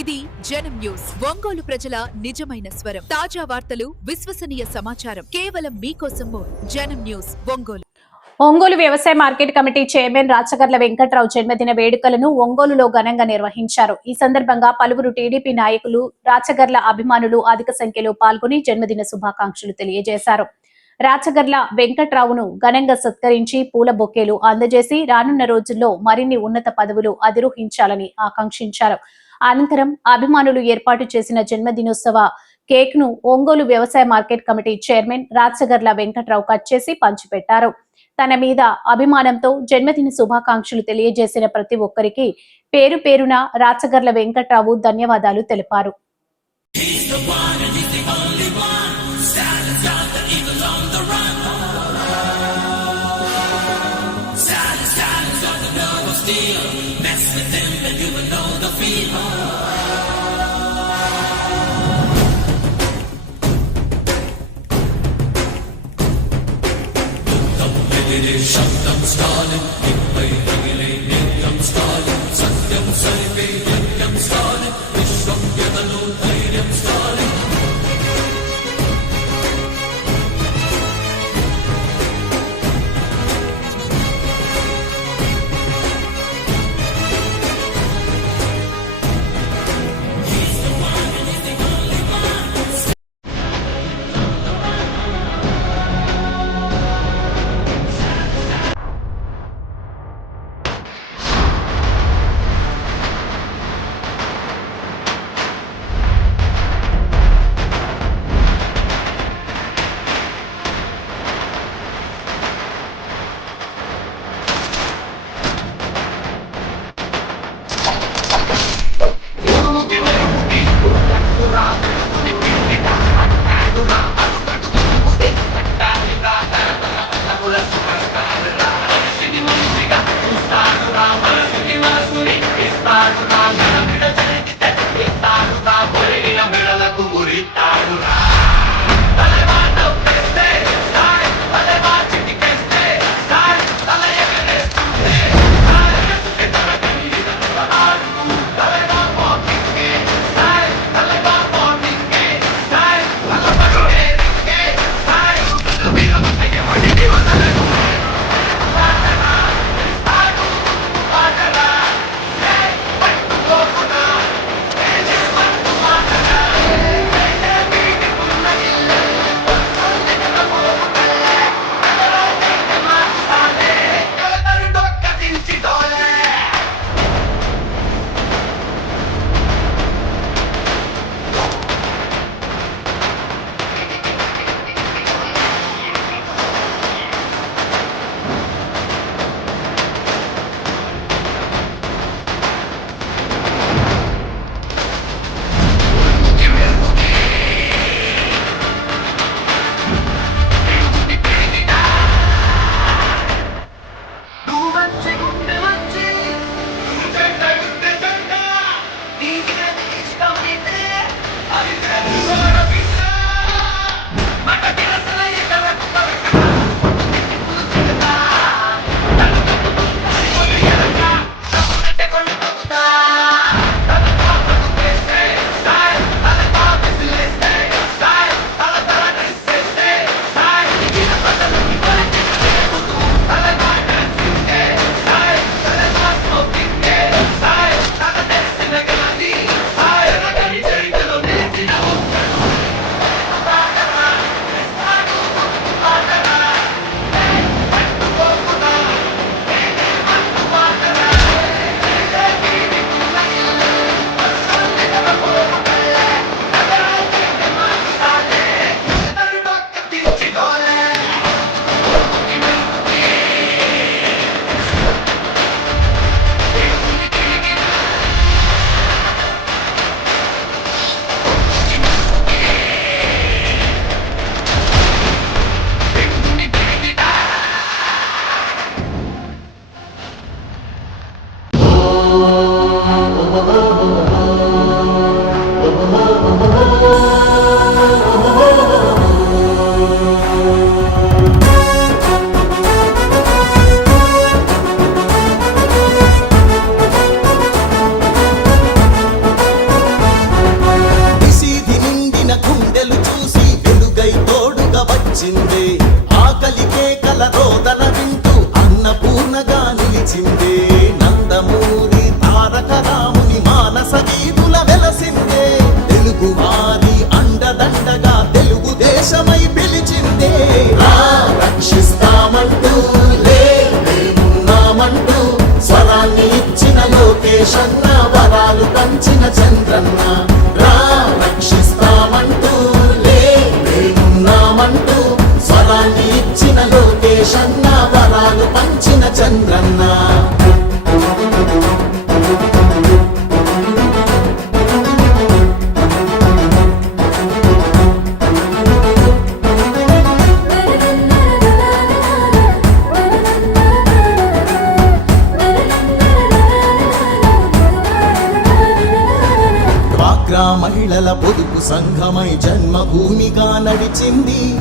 ఇది జనం న్యూస్. ఒంగోలు ప్రజల నిజమైన స్వరం. తాజా వార్తలు, విశ్వసనీయ సమాచారం కేవలం మీకోసం. జనం న్యూస్ ఒంగోలు. ఒంగోలు వ్యవసాయ market committee chairman Rachagarla Venkatrao జన్మదిన వేడుకలను ఒంగోలులో ఘనంగా నిర్వహించారు. ఈ సందర్భంగా పలువురు టీడీపీ నాయకులు, రాచగర్ల అభిమానులు అధిక సంఖ్యలో పాల్గొని జన్మదిన శుభాకాంక్షలు తెలియజేశారు. రాచగర్ల వెంకట్రావును ఘనంగా సత్కరించి పూల బొకేలు అందజేసి రానున్న రోజుల్లో మరిన్ని ఉన్నత పదవులు అధిరోహించాలని ఆకాంక్షించారు. అనంతరం అభిమానులు ఏర్పాటు చేసిన జన్మదినోత్సవ కేక్ ను ఒంగోలు వ్యవసాయ market committee chairman Rachagarla Venkatrao cut చేసి పంచిపెట్టారు. తన మీద అభిమానంతో జన్మదిన శుభాకాంక్షలు తెలియజేసిన ప్రతి ఒక్కరికి పేరు పేరున రాచగర్ల వెంకట్రావు ధన్యవాదాలు తెలిపారు. శబ్దం స్టాలిన్ ఇంపై తగిలే నిత్యం స్టాలిన్ సత్యం సరిపే యజ్ఞం స్టాలిన్ విశ్వం ఎదలో ధైర్యం స్టాలిన్ తెలుగు వారి అండదండగా తెలుగుదేశమై పిలిచిందే. రా రక్షిస్తామంటూ లేమున్నామంటూ స్వరాన్ని ఇచ్చిన లోకేశన్న, వరాలు పంచిన చంద్రన్న. రా రక్షిస్తామంటూ లేమున్నామంటూ స్వరాన్ని ఇచ్చిన లోకేశన్న, వరాలు పంచిన చంద్రన్న. డ్వాక్రా మహిళల పొదుపు సంఘమై జన్మభూమిగా నడిచింది.